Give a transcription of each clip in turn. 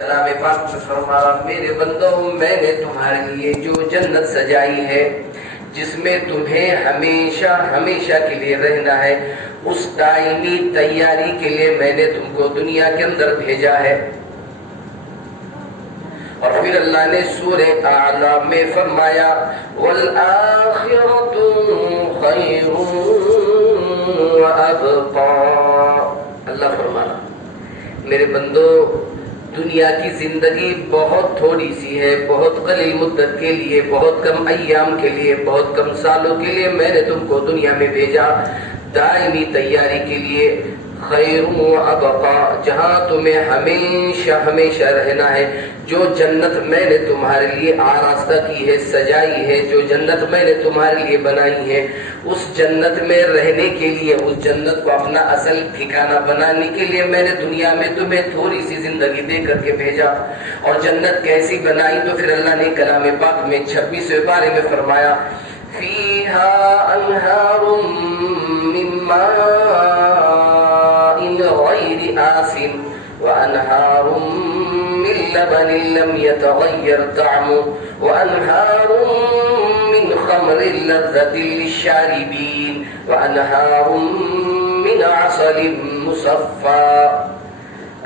کلام پاک میں فرمایا میرے بندو میں نے تمہارے لیے جو جنت سجائی ہے جس میں تمہیں ہمیشہ ہمیشہ کے لیے رہنا ہے اس دائمی تیاری کے لیے میں نے تم کو دنیا کے اندر بھیجا ہے۔ اور پھر اللہ نے سورہ اعلی میں فرمایا والآخرۃ خیر وابقا۔ اللہ فرمانا میرے بندو دنیا کی زندگی بہت تھوڑی سی ہے، بہت قلیل مدت کے لیے، بہت کم ایام کے لیے، بہت کم سالوں کے لیے میں نے تم کو دنیا میں بھیجا دائمی تیاری کے لیے، خیر و ابقا، جہاں تمہیں ہمیشہ ہمیشہ رہنا ہے۔ جو جنت میں نے تمہارے لیے آراستہ کی ہے، سجائی ہے، جو جنت میں نے تمہارے لیے بنائی ہے، اس جنت میں رہنے کے لیے، اس جنت کو اپنا اصل ٹھکانہ بنانے کے لیے میں نے دنیا میں تمہیں تھوڑی سی زندگی دے کر کے بھیجا۔ اور جنت کیسی بنائی تو پھر اللہ نے کلام پاک میں 26ویں پارے میں فرمایا فیہا انہار من غير آسن وأنهار من لبن لم يتغير طعمه وأنهار من خمر لذة للشاربين وأنهار من عسل مصفى۔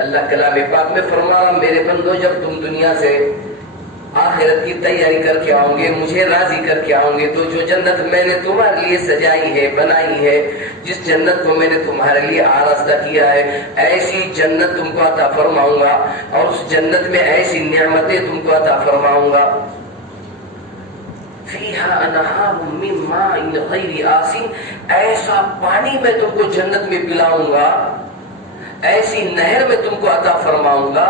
اللہ کلام پاک میں فرمایا میرے بندو جب تم دنیا سے آخرت کی تیاری کر کے آؤ گے، مجھے راضی کر کے آؤ گے، تو جو جنت میں نے تمہارے لیے سجائی ہے، بنائی ہے، جس جنت کو میں نے تمہارے لیے آراستہ کیا ہے، ایسی جنت تم کو عطا فرماؤں گا، اور اس جنت میں ایسی نعمتیں تم کو عطا فرماؤں گا۔ فیہا انہار من ماء غیر آسن، ایسا پانی میں تم کو جنت میں پلاؤں گا، ایسی نہر میں تم کو عطا فرماؤں گا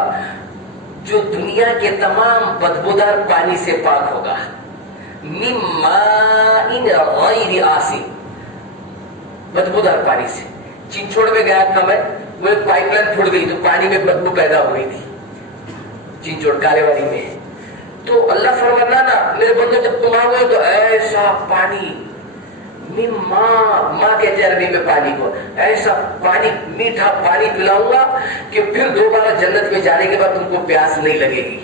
جو دنیا کے تمام بدبودار پانی سے پاک ہوگا۔ من ماء غیر آسن، بدبودار پانی سے۔ چنچوڑ میں گیا تھا میں، وہ ایک پائپ لائن پھٹ گئی تو پانی میں بدبو پیدا ہو گئی تھی، چنچوڑ کالے والی میں۔ تو اللہ فرمانا نا میرے بندے جب تم آؤ گے تو ایسا پانی، من ماں کہتے ہیں عربی میں پانی کو، ایسا پانی، میٹھا پانی پلاؤں گا کہ پھر دوبارہ جنت میں جانے کے بعد تم کو پیاس نہیں لگے گی۔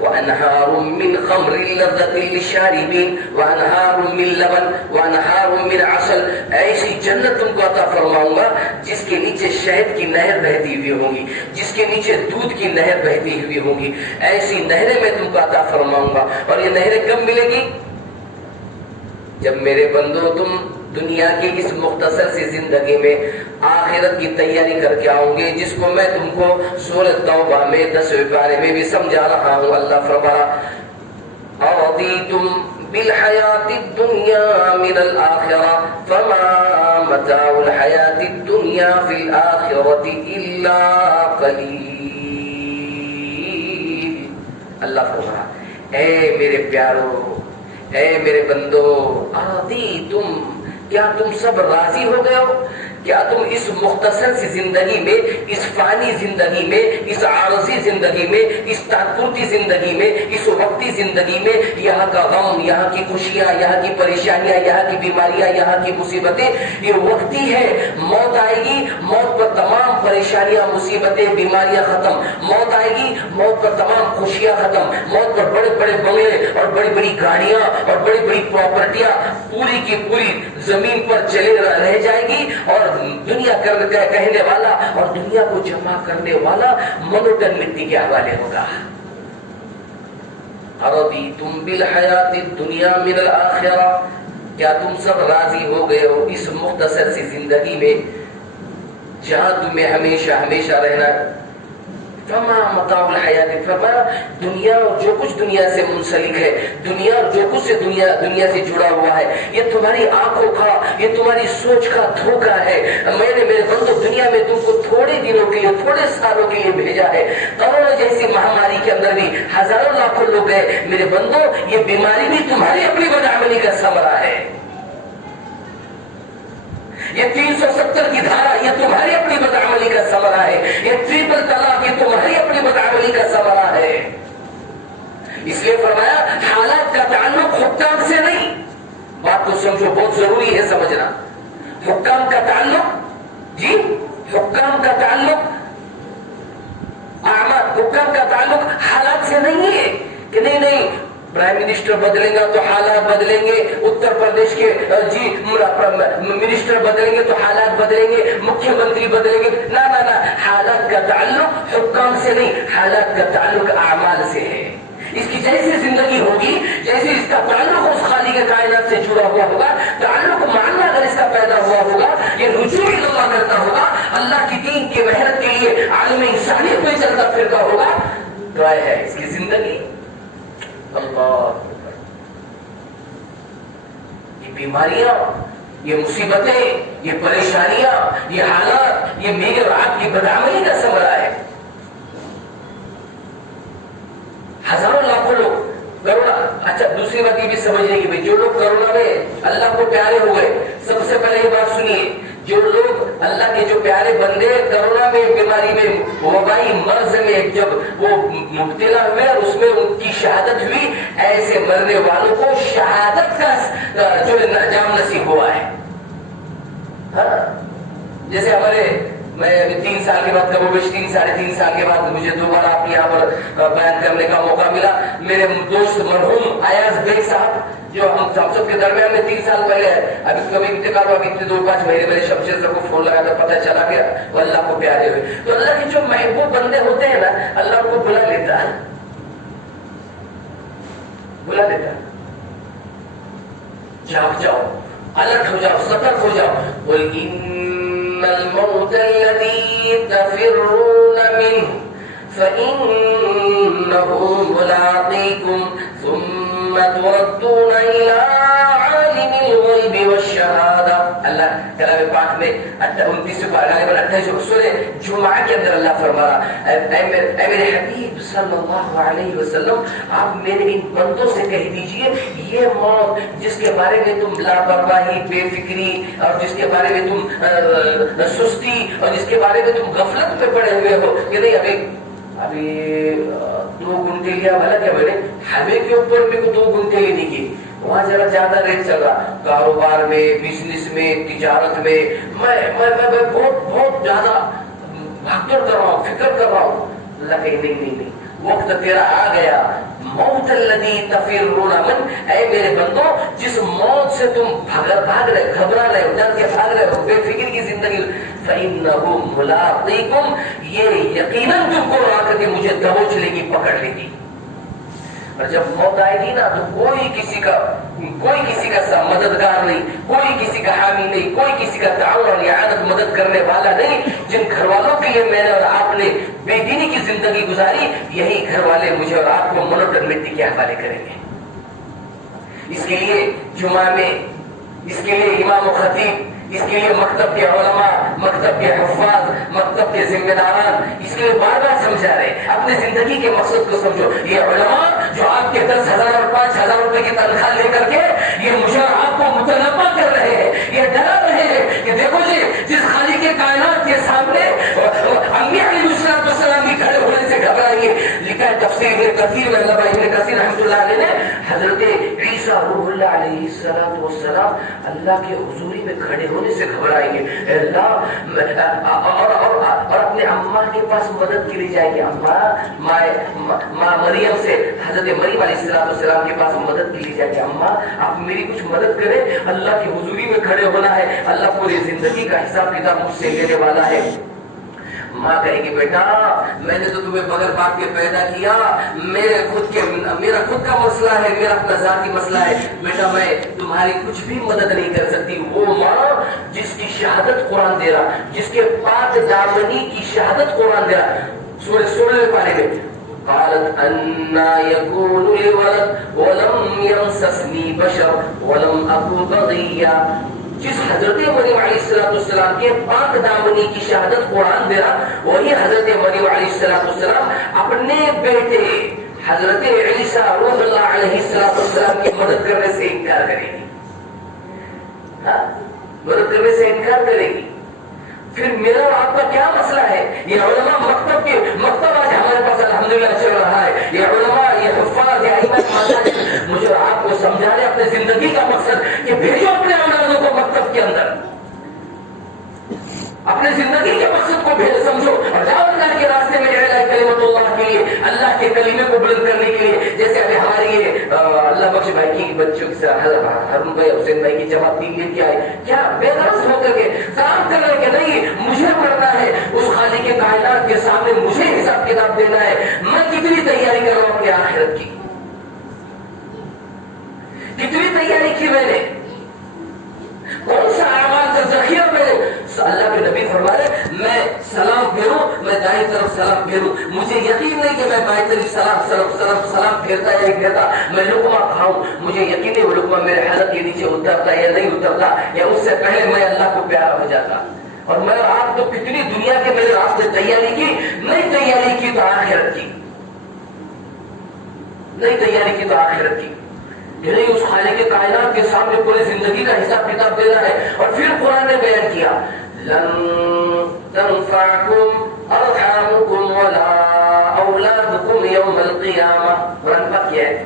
وَأَنْهَارٌ مِّنْ خَمْرٍ لَذَّةٍ لِّلشَّارِبِينَ وَأَنْهَارٌ مِّن لَبَنٍ وَأَنْهَارٌ مِّنْ عَسَلٍ، ایسی جنت تم کو عطا فرماؤں گا جس کے نیچے شہد کی نہر بہتی ہوئی ہوگی، جس کے نیچے دودھ کی نہر بہتی ہوئی ہوگی، ایسی نہریں میں تم کو عطا فرماؤں گا۔ اور یہ نہریں کب ملے گی؟ جب میرے بندو تم دنیا کی اس مختصر سی زندگی میں آخرت کی تیاری کر کے آؤں گے، جس کو میں تم کو سورہ توبہ میں 10ویں پارے میں بھی سمجھا رہا ہوں۔ اللہ فرمایا اَرَضِيتُمْ بِالْحَيَاةِ الدُّنْيَا مِنَ الْآخِرَةِ فَمَا مَتَاعُ الْحَيَاةِ الدُّنْيَا فِي الْآخِرَةِ إِلَّا قَلِيلٌ۔ اللہ فرمایا اے میرے پیارو، اے میرے بندو، تم کیا تم سب راضی ہو گئے ہو؟ کیا تم اس مختصر سی زندگی میں، اس فانی زندگی میں، اس عارضی زندگی میں، اس تاکورتی زندگی میں، اس وقتی زندگی میں یہاں کا غم، یہاں کی خوشیاں، یہاں کی پریشانیاں، یہاں کی بیماریاں، یہاں کی مصیبتیں یہ وقتی ہے، موت آئے گی، موت پر تمام پریشانیاں، مصیبتیں، بیماریاں ختم، موت آئے گی، موت پر تمام خوشیاں ختم، موت پر بڑے بڑے بنگلے اور بڑی بڑی گاڑیاں اور بڑی بڑی پراپرٹیاں پوری کی پوری زمین پر چلے رہ جائے گی، اور دنیا کہنے والا اور دنیا کو جمع کرنے والا منوٹن مٹی کے حوالے ہوگا۔ اَرَضِيتُمْ بِالْحَيَاةِ الدُّنْيَا مِنَ الْآخِرَةِ، کیا تم سب راضی ہو گئے ہو اس مختصر سی زندگی میں جہاں تمہیں ہمیشہ ہمیشہ رہنا ہے؟ فما متاع الحیات، فرمایا دنیا اور جو کچھ دنیا سے منسلک ہے، دنیا اور جو کچھ سے دنیا سے جڑا ہوا ہے، یہ تمہاری آنکھوں کا، یہ تمہاری سوچ کا دھوکہ ہے۔ میں نے میرے بندو دنیا میں تم کو تھوڑے دنوں کے لیے، تھوڑے سالوں کے لیے بھیجا ہے۔ کورونا جیسی مہاماری کے اندر بھی ہزاروں لاکھوں لوگ گئے۔ میرے بندو یہ بیماری بھی تمہاری اپنی بدعملی کا ثمرہ ہے، یہ 370 کی دھارا یہ تمہاری اپنی بدعملی کا ثمرہ ہے، یہ ٹرپل طلاق یہ تمہاری اپنی بدعملی کا ثمرہ ہے۔ اس لیے فرمایا حالات کا تعلق حکام سے نہیں، بات تو سمجھو، بہت ضروری ہے سمجھنا۔ حکام کا تعلق، جی حکام کا تعلق حکام کا تعلق حالات سے نہیں ہے کہ نہیں پرائم منسٹر بدلیں گا تو حالات بدلیں گے، اتر پردیش کے منسٹر بدلیں گے تو حالات بدلیں گے، مکھیہ منتری بدلیں گے، نہ حالات کا تعلق حکام سے نہیں، حالات کا تعلق اعمال سے ہے۔ اس کی جیسی زندگی ہوگی، جیسے اس کا تعلق اس خالق کائنات سے جڑا ہوا ہوگا، تعلق معنی اگر اس کا پیدا ہوا ہوگا، یہ رجوع اللہ کرتا ہوگا، اللہ کی دین کی محنت کے لیے عالم انسانیت میں چلتا پھرتا ہوگا، تو ہے اس کی زندگی۔ اللہ، یہ بیماریاں، یہ مصیبتیں، یہ پریشانیاں، یہ حالات، یہ میرے اور آپ کی بدعملی کا ثمرہ ہے۔ ہزاروں لاکھوں لوگ کرونا، اچھا دوسری بات یہ بھی سمجھنے کی، جو لوگ کرونا میں اللہ کو پیارے ہوئے، سب سے پہلے یہ بات سنیے، جو لوگ اللہ کے جو پیارے بندے کرونا میں بیماری میں وبائی مرض میں جب وہ مبتلا ہوئے اور اس میں ان کی شہادت ہوئی، ایسے مرنے والوں کو شہادت کا جو انجام نصیب ہوا ہے۔ جیسے ہمارے، میں ابھی 3 سال کے بعد، کبھی بیش 3 ساڑھے 3 سال کے بعد مجھے دوبارہ آپ یہاں پر بیان کرنے کا موقع ملا۔ میرے دوست مرحوم ایاز بیگ صاحب جو ہم سب کے درمیان میں 3 سال پہلے ہے، ابھی کبھی انتقال ہوا، اتنے 2-5 مہینے میرے شمشیر صاحب کو فون لگا تھا، پتہ چلا کہ وہ اللہ کو پیارے ہوئے۔ تو اللہ کے جو محبوب بندے ہوتے ہیں نا، اللہ کو بلا لیتا ہے، بلا لیتا ہے، جاگ جاؤ، الرٹ ہو جاؤ، سترک ہو جاؤ۔ قل ان الموت الذي تفرون منه فإنه ملاقيكم ثم تردون إلى عالم الغيب والشهادة۔ اللہ کلام پاک میں 29 سورہ جمعہ کے اندر اللہ فرما رہا، اے میرے حبیب صلی اللہ علیہ وسلم، آپ میرے ان بندوں سے کہہ دیجئے، یہ موت جس کے بارے میں تم لاپرواہی، بے فکری، اور جس کے بارے میں تم سستی، اور جس کے بارے میں تم غفلت میں پڑے ہوئے ہو کہ نہیں ابھی 2 گھنٹے لیا، بھلا کیا بولے ہمیں کے اوپر بھی 2 گھنٹے لینے کی، وہاں ذرا زیادہ ریٹ چل رہا، کاروبار میں، بزنس میں، تجارت میں میں بہت زیادہ بھگدڑ کر رہا ہوں، فکر کر رہا ہوں۔ اللہ کہ نہیں، وقت تیرا آ گیا، موت الذی تفرون من، اے میرے بندو جس موت سے تم بھاگ رہے، گھبرا رہے ہو، ڈر کے بھاگ رہے ہو، بے فکر کی زندگی، فإنہ ملاقیکم، یہ یقیناً تم کو آ کر کے مجھے دبوچ لے گی، پکڑ لے گی۔ اور جب موت آئے گی نا، تو کوئی کسی کا مددگار نہیں، کوئی کسی کا حامی نہیں، کوئی کسی کا تعاون اور اعانت مدد کرنے والا نہیں۔ جن گھر والوں کے لیے میں نے اور آپ نے بے دینی کی زندگی گزاری، یہی گھر والے مجھے اور آپ کو منوٹن مٹی کے حوالے کریں گے۔ اس کے لیے جمعہ میں، اس کے لیے امام و خطیب، اس کے لیے مکتب کے علماء، مکتب کے حفاظ، مکتب کے ذمہ داران اس کے لیے بار بار سمجھا رہے، اپنے زندگی کے مقصد کو سمجھو۔ یہ علماء جو آپ کے 10,000 اور 5,000 روپے کی تنخواہ لے کر کے یہ مجھے اور آپ کو متنبہ کر رہے ہیں، یہ ڈرا رہے ہیں کہ دیکھو جی، جس خالق کے کائنات کے سامنے انبیاء علیہ السلام بھی کھڑے ہونے سے گھبرائیں گے۔ لکھا ہے تفسیر ابن کثیر میں، علامہ ابن کثیر رحمۃ اللہ علیہ نے حضرت عیسیٰ روح اللہ علیہ السلام اللہ کے حضوری میں کھڑے ہونے سے گھبرائیں گے، اللہ اور اپنے اماں کے پاس مدد کے لیے جائیں گے، ماں مریم سے، حضرت مریم علیہ السلام کے پاس مدد کے لیے جائیں گے، اماں آپ میری کچھ مدد کریں، اللہ کی حضوری میں کھڑے ہونا ہے، اللہ پوری زندگی کا حساب کتاب مجھ سے لینے والا ہے۔ ماں کہے گی بیٹا میں نے تو تمہیں بغیر باپ کے پیدا کیا، میرا خود کا مسئلہ ہے، میرا اپنا ذاتی مسئلہ ہے، بیٹا میں تمہاری کچھ بھی مدد نہیں کر سکتی۔ وہ ماں جس کی شہادت قرآن دے رہا، جس کے پاک دامنی کی شہادت قرآن دے رہا، سورہ 16 پارے میں، قالت انا يكون لي ولد ولم يمسسني بشر ولم اكن بغيا، جس حضرت مریم علیہ السلام کے پاک دامنی کی شہادت قرآن دے رہا، وہی حضرت مریم علیہ السلام اپنے بیٹے حضرت عیسیٰ روح اللہ علیہ السلام کی مدد کرنے سے انکار کرے گی، مدد کرنے سے انکار کرے گی۔ پھر میرا اور آپ کا کیا مسئلہ ہے؟ یہ علماء مکتب آج ہمارے پاس الحمدللہ چل رہا ہے، یہ علماء، یہ حفاظ، یہ ائمہ، مجھے آپ کو سمجھانے اپنے زندگی کا مقصد کہ بھیجو اپنے اولادوں کو مکتب کے اندر، اپنے زندگی کے مقصد کو سمجھو اور جاؤ اللہ کے راستے میں اعلاء کلمت اللہ کے لیے، اللہ کے کلمے کو بلند کرنے کے لیے. جیسے ابھی ہماری اللہ بخش بھائی کی بچوں کی ہارون بھائی حسین بھائی کی جماعت تین دن کیا ہے، کیا بے غرض ہو کر کے کام کر رہے کہ نہیں مجھے پڑھنا ہے اس خالق کے کائنات کے سامنے، مجھے حساب کتاب دینا ہے. میں کتنی تیاری کر رہا ہوں اپنی آخرت کی، کتنی تیاری کی میں نے، کون سا اعمال کا ذخیرہ میں نے. اللہ کے نبی فرما رہے میں سلام پھیروں، میں دائیں طرف سلام پھیروں، مجھے یقین نہیں کہ میں بائیں طرف سلام پھیرتا یا نہیں پھیرتا. میں لقمہ کھاؤں، مجھے یقین نہیں وہ لقمہ میرے حلق کے نیچے اترتا یا نہیں اترتا، یا اس سے پہلے میں اللہ کو پیارا ہو جاتا. اور میں آپ تو کتنی دنیا کے میرے راستے تیاری کی، نہیں تیاری کی تو آخرت کی، نہیں تیاری کی تو آخرت کی. یعنی اس خالق کے کائنات کے سامنے پوری زندگی کا حساب کتاب دینا ہے. اور پھر قرآن نے بیان کیا لن تنفعكم ارحامكم ولا اولادكم يوم القيامة. قرآن پاک کیا ہے،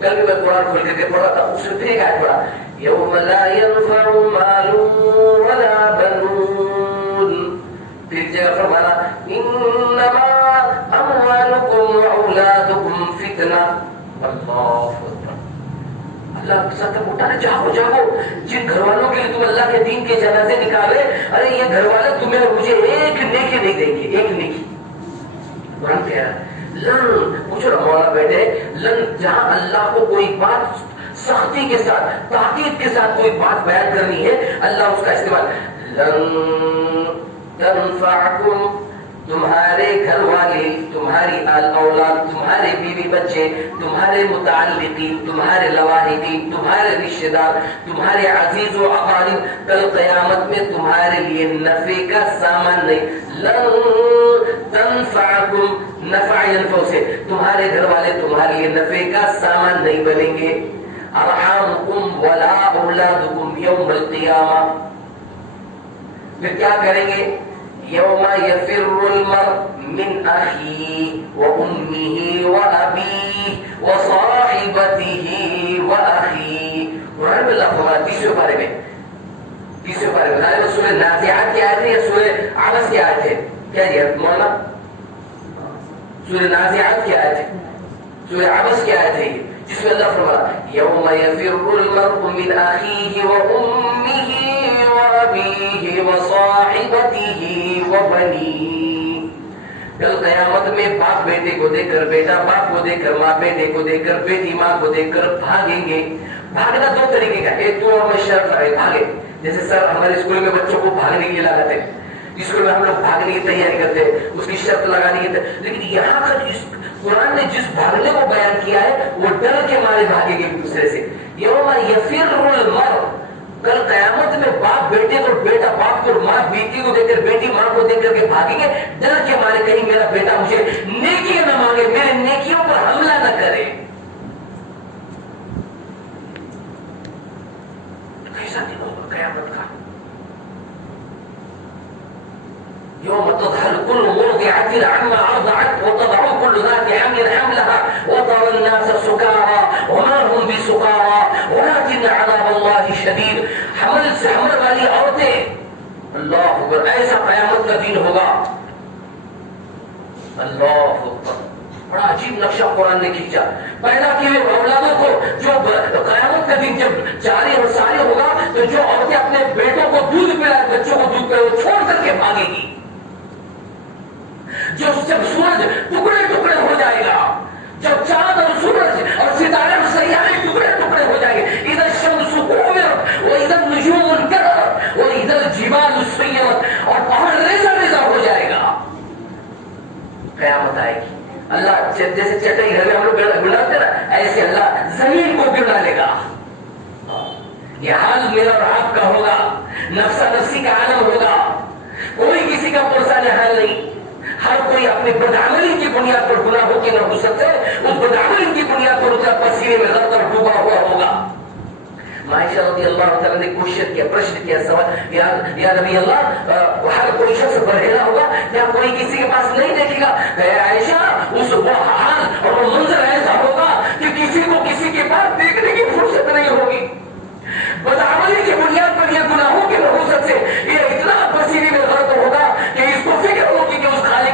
کل بھی میں قرآن کھول کر کے پڑھا تھا، اس میں پھر ایک آیت پڑھا یوم لا ينفع مال ولا بنون. پھر جگہ فرمانا انما اموالكم واولادكم فتنة. اللہ اللہ کے ساتھ اٹھا رہے جاگو جاگو، جن گھر والوں کے لیے تم اللہ کے دین کے جنازے نکالے، ارے یہ گھر والے تمہیں اور مجھے ایک نیکی نہیں دیں گے، ایک نیکی. قرآن کہہ رہا ہے لن، پوچھو نا مولا بیٹے، لن جہاں اللہ کو کوئی بات سختی کے ساتھ تاکید کے ساتھ کوئی بات بیان کرنی ہے، اللہ اس کا استعمال لن تنفعکم، تمہارے گھر والے، تمہاری اولاد، تمہارے بیوی بچے، تمہارے متعلقین، تمہارے لواحقین، تمہارے رشتے دار، تمہارے عزیز و اقارب کل قیامت میں تمہارے لیے نفع کا سامان نہیں. لن تنفعکم، نفع ینفع سے تمہارے گھر والے تمہارے لیے نفع کا سامان نہیں بنیں گے. ارحامکم ولا اولادکم یوم القیامہ. پھر کیا کریں گے؟ یوم یفر المرء من اخیہ وامہ وابیہ وصاحبتہ واخیہ. قرآن میں اللہ فرماتا ہے 30 پارے میں، 30 پارے میں سورہ نازعات کی آیت ہے یا سورہ عبس کی آیت ہے؟ کیا یہ مولانا سورہ نازعات کی آیت ہے، سورہ عبس کی آیت ہے جس میں اللہ فرماتا ہے یوم یفر المرء من اخیہ وامہ وابیہ وصاحبتہ وبنیہ. کل قیامت میں باپ بیٹے کو دیکھ کر، بیٹا باپ کو دیکھ کر، ماں بیٹے کو دیکھ کر، بیٹی ماں کو دیکھ کر بھاگیں گے. بھاگنا دو طریقے کا، ایک تو اور میں شرط ہے بھاگے. جیسے سر ہمارے اسکول میں بچوں کو بھاگنے کے لیے لگاتے ہیں، اسکول میں ہم لوگ بھاگنے کی تیاری کرتے ہیں، اس کی شرط لگانے کی لیکن یہاں کا قرآن نے جس بھاگنے کو بیان کیا ہے وہ ڈر کے مارے بھاگیں گے ایک دوسرے سے. یوم یفر المرء، کل قیامت میں باپ بیٹے کو، بیٹا باپ کو، ماں بیٹی کو دیکھ کر، بیٹی ماں کو دیکھ کر کے بھاگیں گے ڈر کے مارے کہیں میرا بیٹا مجھے نیکیاں نہ مانگے، میرے نیکیوں پر حملہ نہ کرے. کیسا دن ہوگا قیامت کا؟ يوم تذهل كل مرضعة عما أرضعت وتضع كل ذات حمل حملها وترى الناس سكارى وما هم بسكارى ولكن عذاب الله شديد. حمل سے حمل والی عورتیں، اللہ اکبر، ایسا قیامت کا دن ہوگا. اللہ اکبر، بڑا عجیب نقشہ قرآن نے کھینچا. پیدا کیے اولادوں کو جو قیامت کا دن جب جاری اور ساری ہوگا تو جو عورتیں اپنے بیٹوں کو دودھ پلائے، بچوں کو دودھ پلائے، وہ چھوڑ کر کے بھاگے گی. جو جب سورج ٹکڑے ٹکڑے ہو جائے گا، جب چاند اور سورج اور ستارے اور سیارے ٹکڑے ٹکڑے ہو جائیں گے، اذا الشمس كورت واذا النجوم انكدرت واذا الجبال سيرت، اور پہاڑ ریزہ ریزہ ہو جائے گا. قیامت آئے گی. اللہ جیسے چٹائی گھر میں ہم لوگ گڑاتے نا، ایسے اللہ زمین کو گڑا لے گا. یہ حال میرا اور آپ کا ہوگا، نفسا نفسی کا عالم ہوگا. کوئی کسی کا پرسان حال نہیں. ہر کوئی اپنے بدعملی کی بنیاد پر، گناہوں کی نحوست سے اس بدعملی کی بنیاد پر اس کا پسینے میں غرق اور ڈوبا ہوا ہوگا. عائشہ رضی اللہ تعالیٰ نے کوشش کیا، پرشن کیا، سوال یا نبی اللہ، ہر کوئی شخص بڑھیلا ہوگا، کیا کوئی کسی کے پاس نہیں دیکھے گا؟ عائشہ اس وہ حال اور وہ منظر ایسا ہوگا کہ کسی کو کسی کے پاس دیکھنے کی فرصت نہیں ہوگی. بدعملی کی بنیاد پر، یہ گناہوں کی نحوست سے یہ اتنا پسینے میں غرق ہوگا کہ اس کو فکر ہوگی کہ اس خالق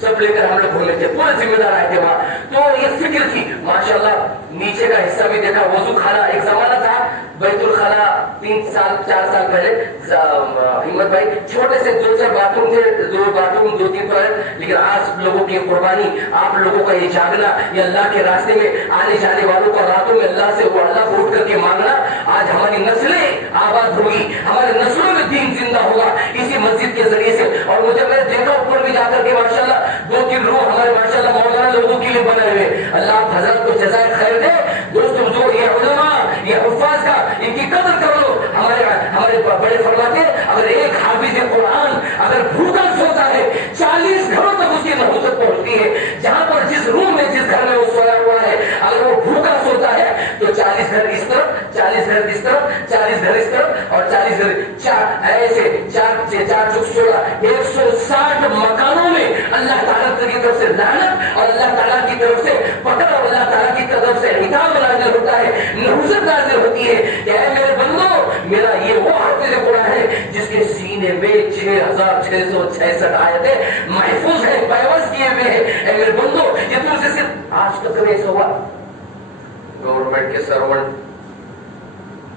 سب لیکر ہم لوگ گھومے تھے, پورے ذمہ دار آئے تھے وہاں. تو یہ فکر تھی ماشاءاللہ. نیچے کا حصہ بھی دیکھا, وضو خانہ ایک زمانہ تھا بیت الخلا 3 سال 4 سال پہلے ہمت بھائی چھوٹے سے 2-4 باتھ روم تھے, 2 باتھ روم 2-3 ٹوائلٹ. لیکن آج لوگوں کی قربانی, آپ لوگوں کا یہ جاگنا, یہ اللہ کے راستے میں آنے جانے والوں کا راتوں میں اللہ سے وہ اللہ کو اٹھ کر کے مانگنا, آج ہماری نسلیں آباد ہوگی, ہمارے نسلوں میں دین زندہ ہوگا اسی مسجد کے ذریعے سے. اور مجھے میں دیکھا اوپر بھی جا کر کے ماشاءاللہ 2-3 روم ہمارے ماشاءاللہ مولانا لوگوں کے لیے بنے ہوئے. اللہ آپ حضرت کو جزائے خیر دے. دوستوں جو یہ علماء یہ حفاظ کا ان کی قدر کرو. ہمارے بڑے فرماتے اگر ایک حافظ قرآن اگر بھوکا سوتا ہے 40 گھروں تک اس کی نحوست پہنچتی ہے. جہاں پر جس روم میں جس گھر میں وہ سویا ہوا ہے اگر وہ بھوکا سوتا ہے تو 40 گھر اس طرف 40 گھر اس طرف 40 گھر اس طرف اور 40 گھر ایسے 4-4 160 مکانوں میں اللہ تعالیٰ کی طرف سے لعنت اور اللہ تعالیٰ کی طرف سے پکڑ اور اللہ تعالیٰ کی طرف سے عذاب نازل ہوتا ہے, نحوست نازل ہوتی ہے کہ اے میرے بندو میرا یہ وہ حافظ قرآن ہے جس کے سینے میں 6666 آیتیں محفوظ ہیں, پیوست کیے ہوئے ہیں. اے میرے بندو یہ تم سے صرف آج تک کبھی ایسا ہوا گورنمنٹ کے سرونٹ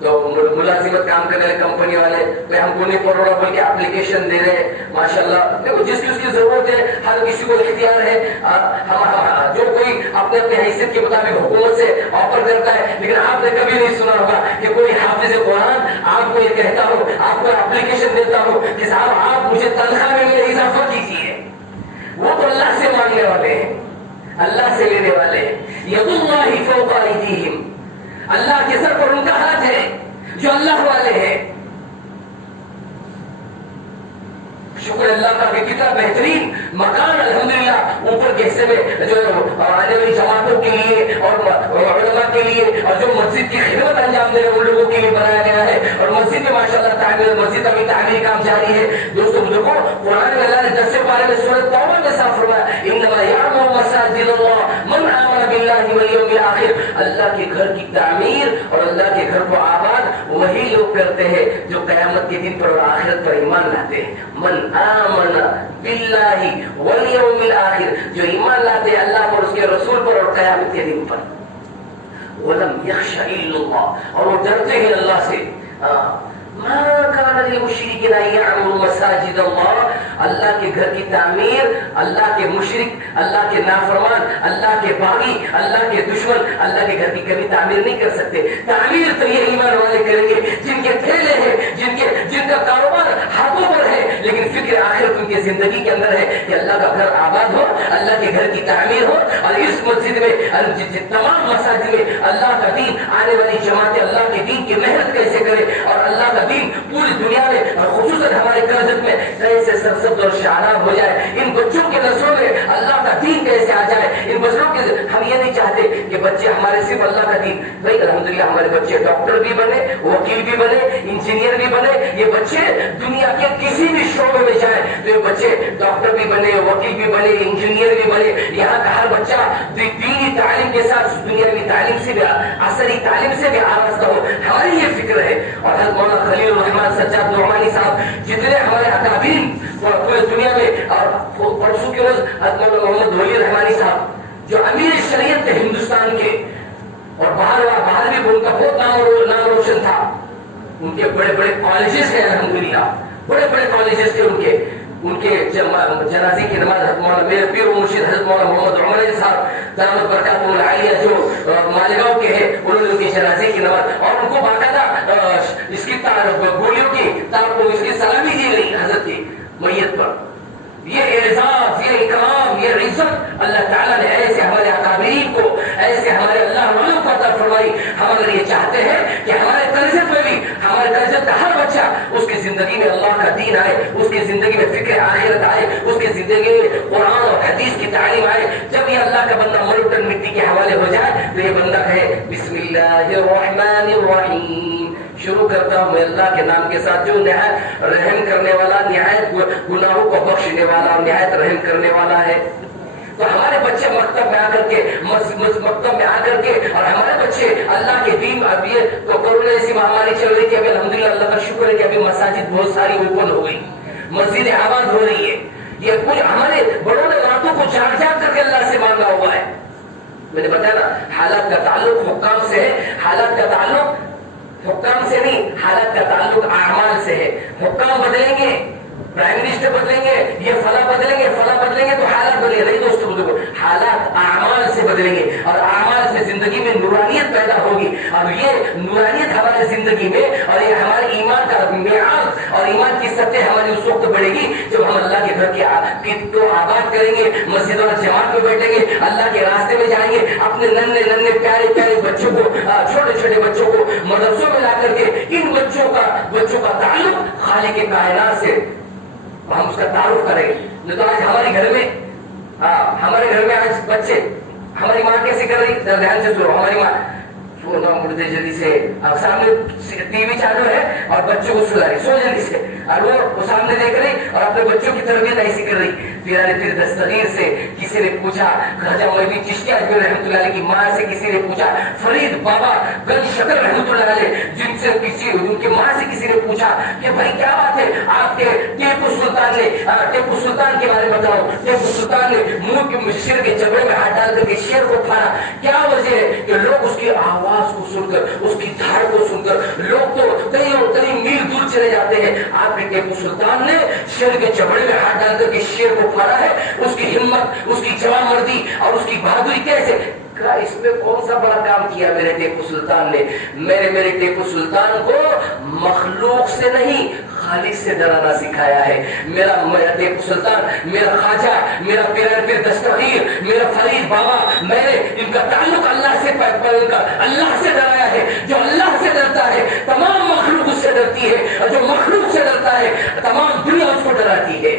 تو ملازمت کام کرنے والے کمپنی والے کوئی ہم کو نہیں پڑھ رہا بلکہ اپلیکیشن دے رہے ہیں ماشاءاللہ. دیکھو جس کی اس کی ضرورت ہے, ہر کسی کو اختیار ہے. جو کوئی اپنے اپنے حیثیت کے مطابق حکومت سے آفر کرتا ہے. لیکن آپ نے کبھی نہیں سنا ہوگا کہ کوئی حافظ قرآن آپ کو یہ کہتا ہو, آپ کو اپلیکیشن دیتا ہو کہ صاحب آپ مجھے تنخواہ میں میرے اضافہ کیجیے. وہ تو اللہ سے مانگنے والے ہیں, اللہ سے لینے والے ہیں. ید اللہ فوق ایدیہم, اللہ کے سر پر ان کا ہاتھ ہے جو اللہ والے ہیں. شکر اللہ کا کہ کتنا بہترین مکان الحمدللہ اوپر کے حصے میں جو آنے والی جماعتوں کے لیے اور علماء کے لیے اور جو مسجد کی خدمت انجام دے رہے ان لوگوں کے لیے بنایا گیا ہے. اور مسجد میں ماشاءاللہ تعمیر, مسجد کا بھی تعمیری کام جاری ہے. دوستوں بزرگوں قرآن میں اللہ نے 10 پارے میں سورۃ توبہ میں صاف فرمایا انما یعمر مساجد اللہ من آمن باللہ والیوم الآخر. اللہ کے گھر کی تعمیر اور اللہ کے گھر کو آباد وہی لوگ کرتے ہیں جو قیامت کے دن پر اور آخرت پر ایمان لاتے ہیں. من آمن باللہ والیوم الآخر, جو ایمان لاتے ہیں اللہ پر, اس کے رسول پر اور قیامت کے دن پر. ولم یخش الا اللہ, اور وہ ڈرتے ہیں اللہ سے. ما کان للمشرکین ان یعمروا مساجد اللہ, اللہ کے گھر کی تعمیر اللہ کے مشرک, اللہ کے نافرمان, اللہ کے باغی, اللہ کے دشمن اللہ کے گھر کی کبھی تعمیر نہیں کر سکتے. تعمیر تو یہ ایمان والے کریں گے جن کے ٹھیلے ہیں, جن کا کاروبار ہاتھوں پر ہے لیکن فکر آخرت ان کی زندگی کے اندر ہے کہ اللہ کا گھر آباد ہو, اللہ کے گھر کی تعمیر ہو. اور اس مسجد میں تمام مساجد میں اللہ کا دین, آنے والی جماعتیں اللہ کے دین کی محنت کیسے کرے اور اللہ کا دین پوری دنیا میں اور خصوصاً ہمارے کرجت میں کیسے سرسبز اور شاداب ہو جائے. ان بچوں کے نسلوں میں اللہ کا دین کیسے آ جائے. ان بچوں کے ہم یہ نہیں چاہتے کہ بچے ہمارے صرف اللہ کا دین, بھائی الحمدللہ ہمارے بچے ڈاکٹر بھی بنے, وکیل بھی بنے, انجینئر بھی بنے. یہ بچے دنیا کے کسی بھی شعبے میں جائیں تو یہ بچے ڈاکٹر بھی بنے, وکیل بھی بنے, انجینئر بھی بنے. یہاں کا ہر بچہ دینی تعلیم کے ساتھ دنیاوی تعلیم سے بھی, عصری تعلیم سے بھی آراستہ ہو. ہماری یہ فکر ہے. اور حضرت مولانا خلیل الرحمان سجاد نعمانی صاحب جتنے ہمارے اکابرین پورے دنیا میں, اور پرسوں کے روز حضرت مولانا محمد ولی رحمانی صاحب جو امیر شریعت تھے ہندوستان کے, اور باہر بھی ان کا بہت نام روشن تھا. ان کے بڑے بڑے کالجز ہیں الحمدللہ, بڑے بڑے کالجز تھے. ان کے جنازے کی نماز میرے پیر و مرشد حضرت مولانا محمد عمر صاحب دامت برکاتہ العالیہ جو مالیگاؤں کے ہیں, انہوں نے ان کے جنازے کی نماز اور ان کو باقاعدہ اس کی گولیوں کی اس کی سلامی دی گئی حضرت کی میت پر. یہ اعزاز, یہ اکرام, یہ عزت اللہ تعالیٰ نے ایسے ہمارے اکابرین کو, ایسے ہمارے اللہ والوں کو عطا فرمائی. ہم اگر یہ چاہتے ہیں کہ ہمارے کرجت میں بھی, ہمارے کرجت کا ہر بچہ اس کی زندگی میں اللہ کا دین آئے, اس کی زندگی میں فکر آخرت آئے, اس کی زندگی میں قرآن اور حدیث کی تعلیم آئے, جب یہ اللہ کا بندہ ملٹن مٹی کے حوالے ہو جائے تو یہ بندہ کہے بسم اللہ الرحمن الرحیم, شروع کرتا ہوں میں اللہ کے نام کے ساتھ جو نہایت رحم کرنے والا, نہایت گناہوں کو بخشنے والا اور نہایت رحم کرنے والا ہے. تو ہمارے بچے مکتب میں آ کر کے اور ہمارے بچے اللہ کے دین, اب یہ تو کورونا ایسی مہاماری چل رہی تھی, ابھی الحمدللہ اللہ کا شکر ہے کہ ابھی مساجد بہت ساری اوپن ہو گئی, مسجدیں آباد ہو رہی ہے. یہ کچھ ہمارے بڑوں نے راتوں کو جاگ جاگ کر کے اللہ سے مانگا ہوا ہے. میں نے بتایا نا حالات کا تعلق حکام سے ہے. حالات کا تعلق حکام سے نہیں, حالات کا تعلق اعمال سے ہے. حکام بدلیں گے, پرائم منسٹر بدلیں گے, یہ فلاں بدلیں گے, فلاں بدلیں گے تو حالات بدلیں گے. نہیں دوستوں بزرگوں, حالات اعمال سے بدلیں گے اور اعمال سے زندگی میں نورانیت پیدا ہوگی. اور یہ نورانیت ہماری زندگی میں اور یہ ہمارے ایمان کا معیار اور ایمان کی سطح ہماری اس وقت بڑھے گی جب ہم اللہ کے گھر کو آباد کریں گے, مسجد اور جماعت میں بیٹھیں گے, اللہ کے راستے میں جائیں گے, اپنے ننھے ننھے پیارے پیارے بچوں کو, چھوٹے چھوٹے بچوں کو مدرسوں میں لا کر کے ان بچوں کا تعلق خالق کائنات سے ہم اس کا تعارف کریں. نہیں تو آج ہمارے گھر میں آج بچے, ہماری ماں کیسے کر رہی, دھیان سے سنو, ہماری ماں سونا مردے جلدی سے, اب سامنے ٹی وی چالو ہے اور بچوں کو سلا رہی, سو جلدی سے, اور وہ سامنے دیکھ رہی اور اپنے بچوں کی تربیت ایسی کر رہی. پھر دستگیر سے کسی نے پوچھا, خواجہ معین چشتی اجمیر رحمۃ اللہ علیہ کی ماں سے کسی نے پوچھا, فرید بابا گنج شکر رحمۃ اللہ علیہ ان کی ماں سے کسی نے پوچھا کہ بھائی کیا بات ہے, آپ کے ٹیپو سلطان کے بارے میں بتاؤ. ٹیپو سلطان نے منہ کے شیر کے جبڑے میں ہاتھ ڈال کر کے شیر کو پھاڑا, کیا وجہ ہے کہ لوگ اس کی آواز کو سن کر, اس کی دھاڑ کو سن کر لوگ تو کئی میل دور چلے جاتے ہیں. آپ کے ٹیپو سلطان نے شیر کے جبڑے میں ہاتھ ڈال کر کے شیر کو پھاڑا ہے. اس کی ہمت, اس کی جوان مردی اور اس کی بہادری کیسے, اس میں کون سا بڑا کام کیا میرے ٹیپو سلطان نے. میرے ٹیپو سلطان کو مخلوق سے نہیں خالق سے ڈرانا سکھایا ہے. میرا ٹیپو سلطان, میرا خواجہ, میرا پیر دستگیر, میرا فرید بابا, میں نے ان کا تعلق اللہ سے اللہ سے ڈرایا ہے. جو اللہ سے ڈرتا ہے تمام مخلوق اس سے ڈرتی ہے, اور جو مخلوق سے ڈرتا ہے تمام دنیا اس کو ڈراتی ہے.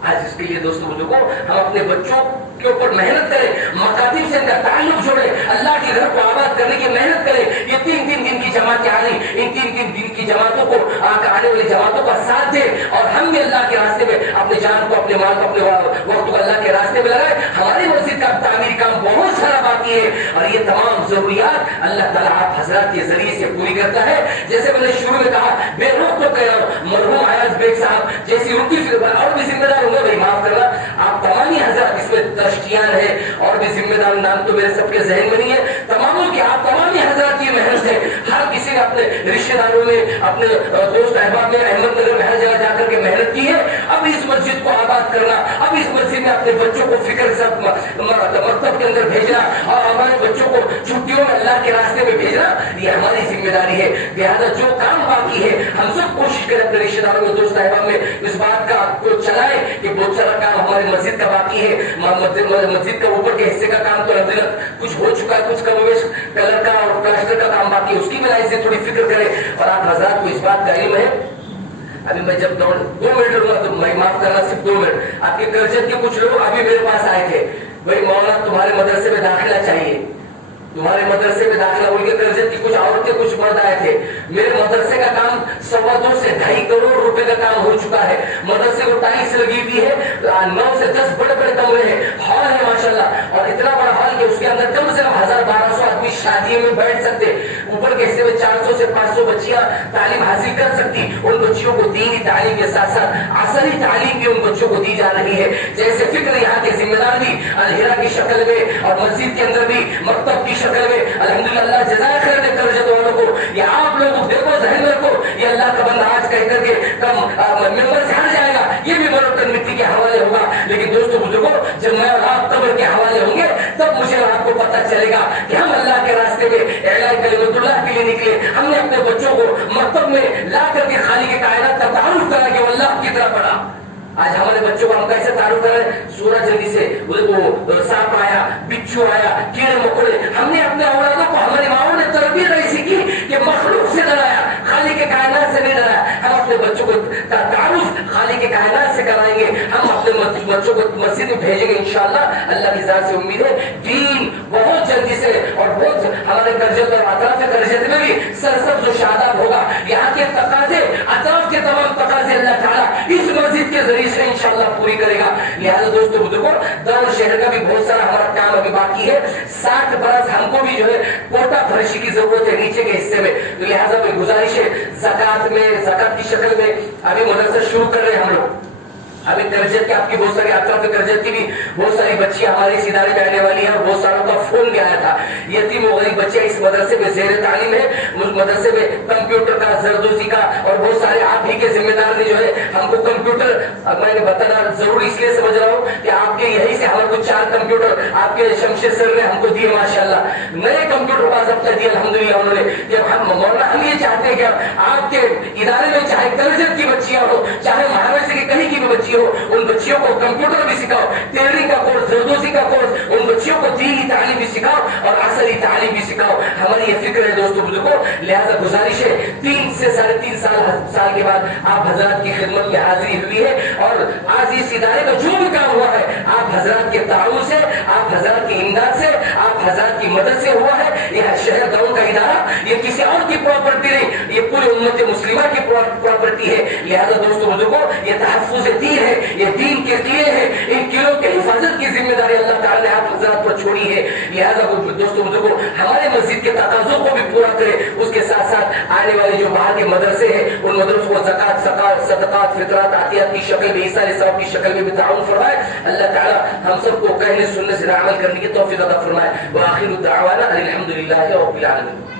آج اس کے لیے دوستوں بزرگوں ہم اپنے بچوں کے اوپر محنت کریں, مکاتب سے ان کا تعلق جوڑیں, اللہ کے گھر کو آباد کرنے کی محنت کریں. یہ 3 دن کی جماعتیں آ رہی, ان 3 دن کی جماعتوں کو آنے والی جماعتوں کا ساتھ دیں اور ہم بھی اللہ کے راستے میں اپنے جان کو, اپنے مال کو, اپنے وقت کو اللہ کے راستے میں لگائیں. ہماری مسجد کا تعمیری کام بہت سارا باقی ہے اور یہ تمام ضروریات اللہ تعالیٰ آپ حضرات کے ذریعے سے پوری کرتا ہے. جیسے میں نے شروع میں کہا, بے روک تو کہہ رہا ہوں, مرحوم ایاز بیگ صاحب جیسی ان کی اور بھی ذمہ دار ہوں گے, بھائی معاف کرنا, آپ تمام حضرات اس میں تشتیان ہے اور بھی ذمہ دار نام تو میرے سب کے ذہن میں نہیں ہے, تماموں کی آپ تمام حضرات کی محنت ہے. ہر کسی نے اپنے رشتے داروں میں, اپنے دوست احباب میں, احمد نگر میں ہر جگہ جا کر کے محنت کی ہے. اب اس مسجد کو آباد کرنا, اب اس مسجد میں اپنے بچوں کو فکر سے مکتب کے اندر بھیجنا اور ہمارے بچوں کو چھٹیوں میں اللہ کے راستے میں بھیجنا, یہ ہماری ذمہ داری ہے. لہٰذا جو کام باقی ہے ہم سب کوشش کریں اپنے رشتے داروں میں, دوست احباب میں اس بات کا کو چلائیں کہ بہت سارا کام ہماری مسجد کا باقی ہے. مسجد کا اوپر کے حصے کا کام تو الحمدللہ کچھ ہو چکا ہے, کچھ کم بیش کلر کا اور پلاسٹر کا کام باقی ہے, اس کی بھی لائن سے تھوڑی فکر کریں. اور آپ حضرات کو اس بات کا علم ہے, ابھی میں جب 2 منٹ لوں گا تو میں معاف کرنا, صرف 2 منٹ. آپ کے کرجت کے کچھ لوگ ابھی میرے پاس آئے تھے, بھائی مولانا تمہارے مدرسے میں داخلہ چاہیے, تمہارے مدرسے میں داخلہ. ان کے کرجت کی کچھ عورتیں کچھ مرد آئے تھے. میرے مدرسے کا کام 2.25 سے 2.5 کروڑ روپے کا کام ہو چکا ہے. مدرسے کو ٹائلس لگی ہوئی ہے, 9 سے 10 بڑے بڑے کمرے ہیں, ہال ہے ماشاءاللہ, اور اتنا بڑا ہال کہ اس کے اندر کم سے کم 1000-1200 آدمی شادیوں میں بیٹھ سکتے. اوپر کے حصے میں 400 سے 500 بچیاں تعلیم حاصل کر سکتی. ان بچیوں کو دینی تعلیم کے ساتھ ساتھ عصری تعلیم بھی ان بچوں کو دی جا رہی ہے. جیسے فکر یہاں کے ذمہ دار بھی الہرا کی شکل میں اور مسجد کے اندر بھی مکتب کی شکل میں الحمدللہ اللہ جزائے خیر دے کرجت والوں کو. یہ آپ لوگ دیکھو, ذہن میں رکھو, یہ اللہ کا بندہ آج کہہ کر کے کم ممبر سے ہٹ جائے گا, یہ بھی مروتن مٹی کے حوالے ہوگا. لیکن دوستوں بزرگوں, جب میں اور آپ قبر کے حوالے ہوں گے تب مجھے اور آپ کو پتہ چلے گا کہ ہم اللہ کے راستے میں اعلاء کلمت اللہ کے لیے نکلے. ہم نے اپنے بچوں کو مکتب میں لا کر کے خالق کائنات کا تعارف کرا کہ وہ اللہ کی طرح پڑھا. آج ہمارے بچوں کو ہم کیسے تعارف کر رہے ہیں, سورج جلدی سے وہ سانپ آیا, بچھو آیا, کیڑے مکوڑے. ہم نے اپنے اولادوں کو, ہماری ماؤں نے تربیت ایسی کی کہ مخلوق سے ڈرایا, خالق کائنات سے نہیں ڈرایا. ہم اپنے بچوں کو تعارف خالق کائنات سے کرائیں گے. ہم اپنے بچوں کو مسجد میں بھیجیں گے انشاءاللہ. اللہ کی ذات سے امید ہے دین بہت جلدی سے اور بہت ہمارے کرجت اور اطراف کرجت میں بھی سرسبز و شاداب ہوگا. یہاں کے تقاضے, اطراف کے تمام تقاضے اللہ تعالیٰ اس مسجد کے ذریعے سے انشاءاللہ پوری کرے گا. لہٰذا دوستوں بزرگوں, دور شہر کا بھی بہت سارا ہمارا کام ابھی باقی ہے. 60 برس ہم کو بھی جو ہے کوٹا فرشی کی ضرورت ہے نیچے کے حصے میں. تو لہٰذا میں گزارش ہے, زکات کی شکل میں ابھی مدرسہ شروع کر رہے ہیں ہم لوگ. ابھی کرجت کی آپ کی بہت ساری اطراف کرجت کی بھی بہت ساری بچیاں ہمارے اس ادارے میں آنے والی ہیں اور بہت ساروں کا فون بھی آیا تھا. یتیم و غریب بچے اس مدرسے میں زیر تعلیم ہے. مدرسے میں کمپیوٹر کا زردوزی کا اور بہت سارے آپ ہی کے ذمہ دار نے جو ہے ہم کو کمپیوٹر میں نے بتانا ضرور اس لیے سمجھ رہا ہوں کہ آپ کے یہی سے ہمارے کو 4 کمپیوٹر آپ کے شمشیر سر نے ہم کو دیے ماشاءاللہ. نئے کمپیوٹر باضابطہ دیے الحمدللہ انہوں نے. کہ ہم مولانا ہم یہ چاہتے ہیں کہ آپ کے ادارے میں چاہے کرجت کی بچیاں ہو چاہے مہاراج کی کہیں کی بھی بچی ہو ان بچیوں کو کمپیوٹر بھی سکھاؤ, ٹیلرنگ کا کورس, زردوزی کا کورس, ان بچیوں کو دینی تعلیم بھی سکھاؤ اور عصری تعلیم بھی سکھاؤ. ہماری یہ فکر ہے دوستوں بزرگوں. لہذا گزارش ہے 3 سے 3.5 سال کے بعد آپ حضرات کی خدمت میں حاضری ہوئی ہے اور آج اس ادارے کا جو بھی کام ہوا ہے آپ حضرات کے تعاون سے, آپ حضرات کی امداد سے, آپ حضرات کی مدد سے ہوا ہے. یہ شہر داؤن کا ادارہ یہ کسی اور کی پراپرٹی نہیں, یہ پورے امت مسلمہ کی پراپرٹی ہے. لہذا دوستوں بزرگوں یہ تحفظ دین ہے, یہ دین کے قلعے ہیں. ان قلعوں کے حفاظت کی ذمہ داری اللہ تعالیٰ نے آپ حضرات پر چھوڑی ہے. لہذا دوستوں بزرگوں ہمارے مسجد کے تقاضوں کو بھی پورا کرے. اس کے ساتھ ساتھ آنے والے جو باہر کے مدرسے ہیں ان مدرسوں کو زکات, صدقات, فطرات, عطیات کی شکل میں, ایسا ثواب کی شکل میں بھی تعاون فرمائے. اللہ تعالیٰ ہم سب کو کہنے سننے سے عمل کرنے کی توفیق عطا فرمائے. وآخر دعوانا الحمدللہ رب العالمین.